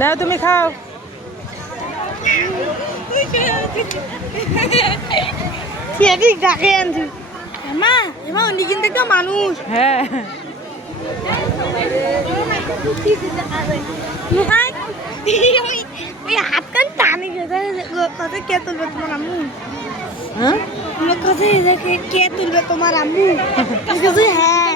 নাও তুমি খাও। ঠিক ডাকে আনছি মা এমা উনি কিন্তু একটা মানুষ। হ্যাঁ ওই হাত কান টানি কথা কে তুলবে তোমার আম্মু? হ্যাঁ আমার কাছে কে তুলবে তোমার আম্মু? হ্যাঁ